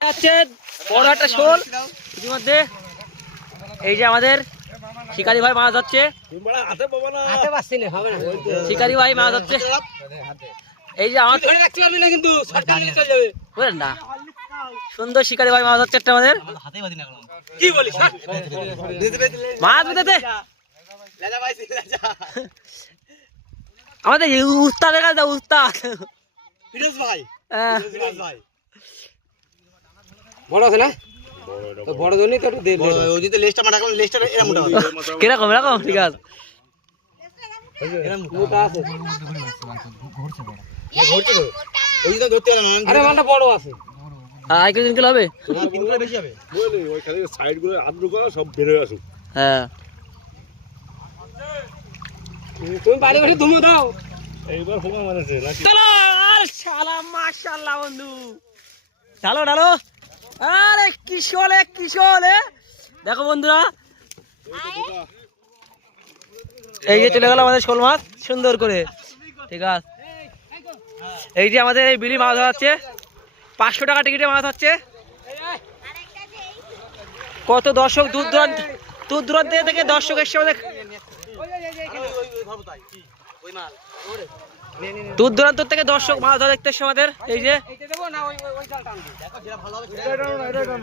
বড় একটা শোল ইতিমধ্যে। এই যে আমাদের শিকারি ভাই মাছ ধরছে, শিকারি ভাই মাছ ধরছে। এই যে আমার না সুন্দর শিকারি ভাই মাছ ধরছে একটা আমাদের মাছ বেঁধেছে আমাদের উস্তাদের কাছে উস্তাদ বড় আছে না? বড় জন্যই তো কিরকম এরকম ঠিক আছে। আরে মানটা বড় আছে, আর কিছু কিলো হবে। হ্যাঁ তুমি বাড়ি বাড়ি ধুমো দাও। চলো আর শালা মাশাআল্লাহ বন্ধু ঢালো ঢালো। আরে কিশোলে কিশোলে দেখো বন্ধুরা, এই যে চলে গেল আমাদের শোল মাছ সুন্দর করে। ঠিক আছে, এই যে আমাদের এই বিলি মাছ ধরাচ্ছে, 500 টাকা টিকিটে মাছ হচ্ছে। কত দর্শক দূর দূরান্ত থেকে দর্শক এসে আমাদের দূর দূরান্ত থেকে দর্শক মাছ ধরা দেখতে এসে আমাদের। এই যে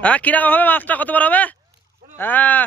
হ্যাঁ কিরকম হবে মাছটা, কত বড় হবে? হ্যাঁ